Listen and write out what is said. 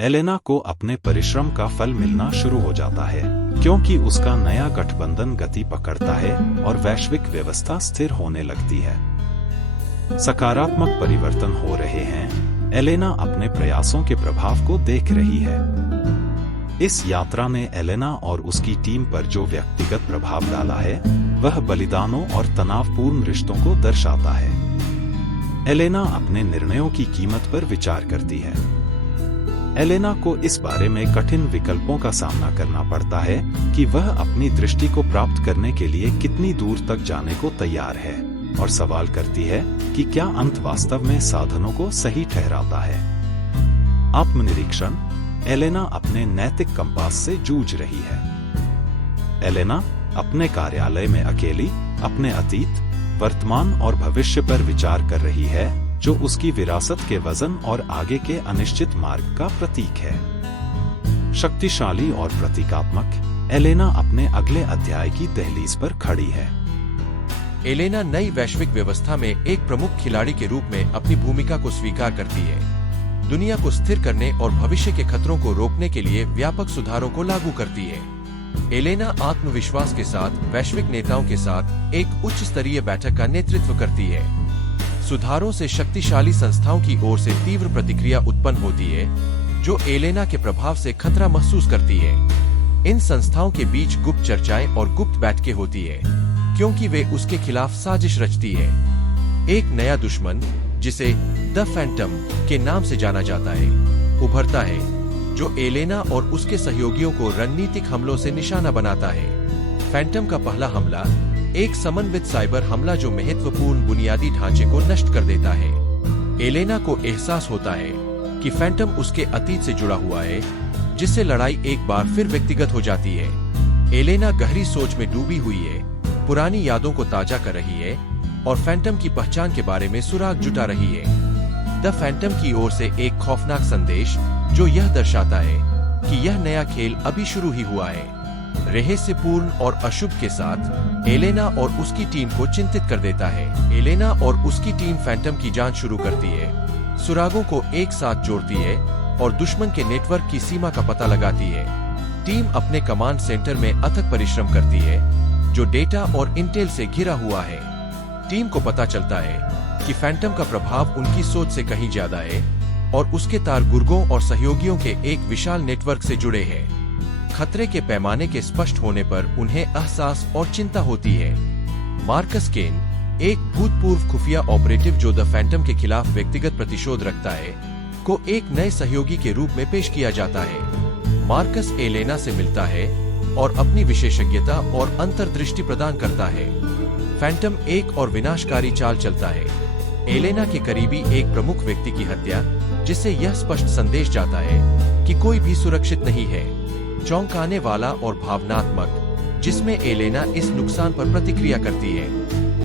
Elena को अपने परिश्रम का फल मिलना शुरू हो जाता है, क्योंकि उसका नया गठबंधन गति पकड़ता है और वैश्विक व्यवस्था स्थिर होने लगती है। सकारात्मक परिवर्तन हो रहे हैं। एलेना अपने प्रयासों के प्रभाव को देख रही है। इस यात्रा ने एलेना और उसकी टीम पर जो व्यक्तिगत प्रभाव डाला है, वह बलिदानों और तनावपूर्ण रिश्तों को दर्शाता है। एलेना अपने निर्णयों की कीमत पर विचार करती है। एलेना को इस बारे में कठिन विकल्पों का सामना करना पड़ता है कि वह अपनी दृष्टि को प्राप्त करने के लिए कितनी दूर तक जाने को तैयार है, और सवाल करती है कि क्या अंत वास्तव में साधनों को सही ठहराता है। आत्मनिरीक्षण। एलेना अपने नैतिक कंपास से जूझ रही है। एलेना अपने कार्यालय में अकेली अपने अतीत, वर्तमान और भविष्य पर विचार कर रही है, जो उसकी विरासत के वजन और आगे के अनिश्चित मार्ग का प्रतीक है। शक्तिशाली और प्रतीकात्मक। एलेना अपने अगले अध्याय की दहलीज पर खड़ी है। एलेना नई वैश्विक व्यवस्था में एक प्रमुख खिलाड़ी के रूप में अपनी भूमिका को स्वीकार करती है। दुनिया को स्थिर करने और भविष्य के खतरों को रोकने के लिए व्यापक सुधारों को लागू करती है। एलेना आत्मविश्वास के साथ वैश्विक नेताओं के साथ एक उच्च स्तरीय बैठक का नेतृत्व करती है। सुधारों से शक्तिशाली संस्थाओं की ओर से तीव्र प्रतिक्रिया उत्पन्न होती है, जो एलेना के प्रभाव से खतरा महसूस करती है। इन संस्थाओं के बीच गुप्त चर्चाएं और गुप्त बैठकें होती है, क्योंकि वे उसके खिलाफ साजिश रचती है। एक नया दुश्मन, जिसे द फैंटम के नाम से जाना जाता है, उभरता है, जो एलेना और उसके सहयोगियों को रणनीतिक हमलों से निशाना बनाता है। फैंटम का पहला हमला एक समन्वित साइबर हमला जो महत्वपूर्ण बुनियादी ढांचे को नष्ट कर देता है। एलेना को एहसास होता है कि फैंटम उसके अतीत से जुड़ा हुआ है, जिससे लड़ाई एक बार फिर व्यक्तिगत हो जाती है। एलेना गहरी सोच में डूबी हुई है, पुरानी यादों को ताजा कर रही है और फैंटम की पहचान के बारे में सुराग जुटा रही है। द फैंटम की ओर से एक खौफनाक संदेश, जो यह दर्शाता है कि यह नया खेल अभी शुरू ही हुआ है। रहस्यपूर्ण और अशुभ के साथ एलेना और उसकी टीम को चिंतित कर देता है। एलेना और उसकी टीम फैंटम की जांच शुरू करती है, सुरागों को एक साथ जोड़ती है और दुश्मन के नेटवर्क की सीमा का पता लगाती है। टीम अपने कमांड सेंटर में अथक परिश्रम करती है, जो डेटा और इंटेल से घिरा हुआ है। टीम को पता चलता है कि फैंटम का प्रभाव उनकी सोच से कहीं ज्यादा है और उसके तार गुर्गों और सहयोगियों के एक विशाल नेटवर्क से जुड़े हैं। खतरे के पैमाने के स्पष्ट होने पर उन्हें एहसास और चिंता होती है। मार्कस केन, एक भूतपूर्व खुफिया ऑपरेटिव जो द फैंटम के खिलाफ व्यक्तिगत प्रतिशोध रखता है, को एक नए सहयोगी के रूप में पेश किया जाता है। मार्कस एलेना से मिलता है और अपनी विशेषज्ञता और अंतर्दृष्टि प्रदान करता है। फैंटम एक और विनाशकारी चाल चलता है, एलेना के करीबी एक प्रमुख व्यक्ति की हत्या, जिससे यह स्पष्ट संदेश जाता है कि कोई भी सुरक्षित नहीं है। चौंकाने वाला और भावनात्मक, जिसमें एलेना इस नुकसान पर प्रतिक्रिया करती है।